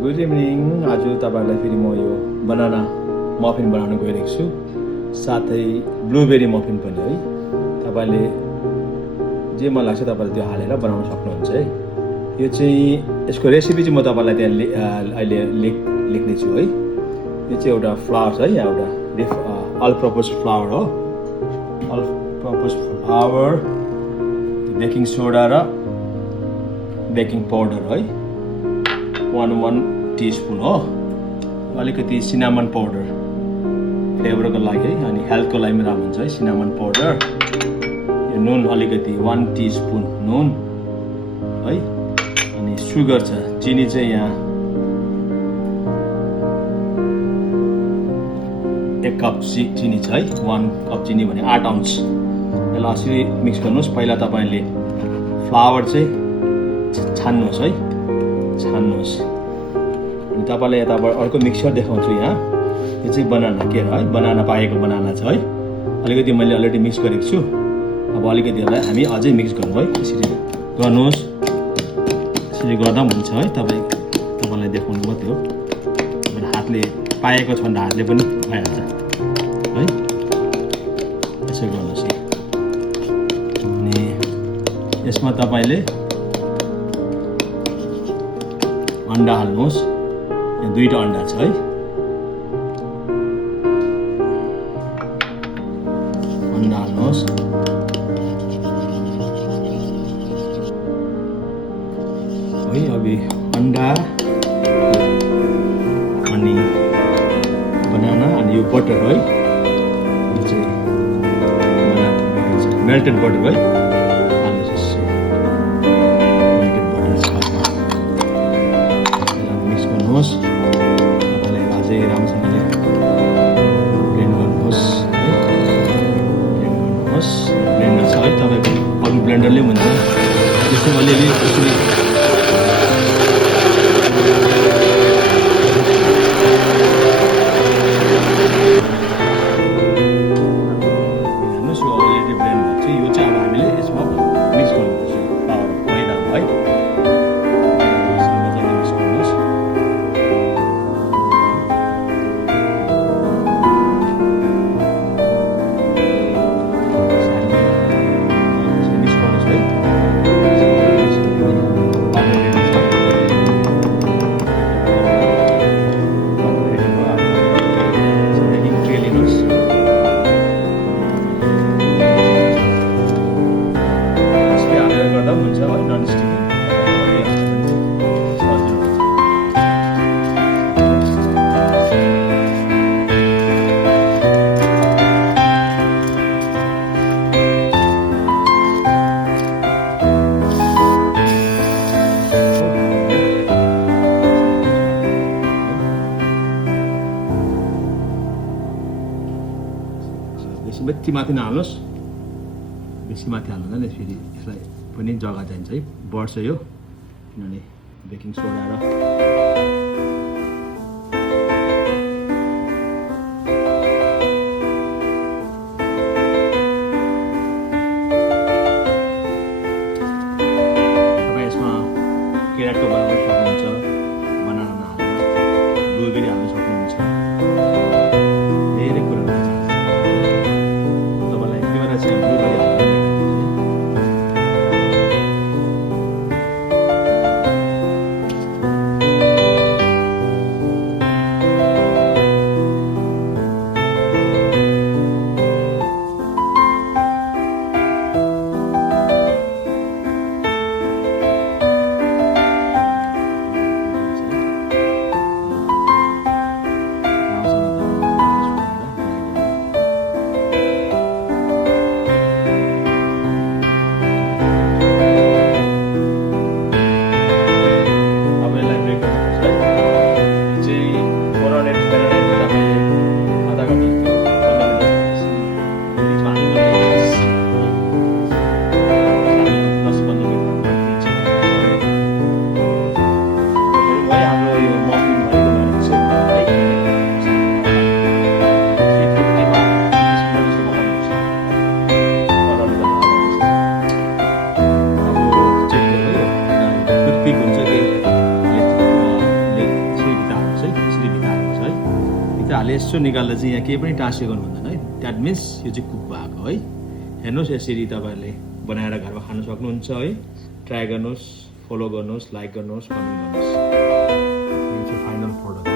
Good evening. आज तपाईँहरूलाई फेरि म यो बनाना मफिन बनाउन गइरहेको छु, साथै ब्लुबेरी मफिन पनि है। तपाईँले जे मन लाग्छ तपाईँले त्यो हालेर बनाउन सक्नुहुन्छ है। यो चाहिँ यसको रेसिपी चाहिँ म तपाईँलाई त्यहाँ अहिले लेख्नेछु है। यो चाहिँ एउटा फ्लावर है, एउटा अल पर्पज फ्लावर हो। All purpose flour, baking soda र बेकिङ पाउडर है, 1 टीस्पुन हो। अलिकति सिनामन पाउडर फ्लेभरको लागि है, अनि हेल्थको लागि पनि राम्रो हुन्छ है सिनामन पाउडर। यो नुन अलिकति 1 टीस्पुन नुन है, अनि सुगर छ, चिनी चाहिँ यहाँ 1 कप चिनी छ है। 1 कप चिनी भने 8 आउन्स। यसलाई असरी मिक्स गर्नुहोस्। पहिला तपाईँले फ्लावर चाहिँ छान्नुहोस् है, छान्नुहोस्। अनि तपाईँलाई यताबाट अर्को मिक्सर देखाउँछु। यहाँ यो चाहिँ बनाना के है, बनाना पाकेको बनाना छ है। अलिकति मैले अलरेडी मिक्स गरेको छु। अब अलिकति यसलाई हामी अझै मिक्स गर्नु है। यसरी गर्नुहोस्, यसरी गर्दा पनि हुन्छ है। तपाईँलाई देखाउनु मात्रै हो। तपाईँले हातले पाएको छ भने हातले पनि भइहाल्छ है। यसो गर्नुहोस्। अनि यसमा तपाईँले अन्डा हाल्नुहोस्। यहाँ 2टा अन्डा छ है। अन्डा हाल्नुहोस्। है अब अन्डा अनि बनाना अनि यो बटर है। यो चाहिँ बटर छ, मेल्टेड बटर है। तपाईँले अझै राम्रोसँगले ब्लेन्ड गर्नुहोस् है। ब्लेन्ड गर्नुहोस्। ब्लेन्डर छ है तपाईँको, अरू ब्लेन्डरले पनि हुन्छ। त्यसमा अलिअलि यसरी हेर्नुहोस्, यो अलरेडी ब्लेन्ड भएको छ। यो चाहिँ अब हामीले यसमा मिक्स गर्नुपर्छ। मैदा है, बेसी माथि नहाल्नुहोस्। बेसी माथि हाल्नुहुँदैन, फेरि यसलाई पनि जग्गा चाहिन्छ है, बढ्छ यो। किनभने बेकिङ सोडा र तपाईँ यसमा क्यारेटको बनाउन सक्नुहुन्छ, बनाना नहालेर ब्लुबेरी हाल्न सक्नुहुन्छ। धेरै कुराहरू छ। तपाईँलाई त्यो चाहिँ ब्लुबेरी हाल्नु हालेँ यसो निकाल्दा चाहिँ यहाँ केही पनि टाँसिएको हुँदैन है द्याट मिन्स यो चाहिँ कुक भएको है हेर्नुहोस् यसरी तपाईँहरूले बनाएर घरमा खान सक्नुहुन्छ है ट्राई गर्नुहोस् फलो गर्नुहोस् लाइक गर्नुहोस् कमेन्ट गर्नुहोस् यो चाहिँ फाइनल प्रोडक्ट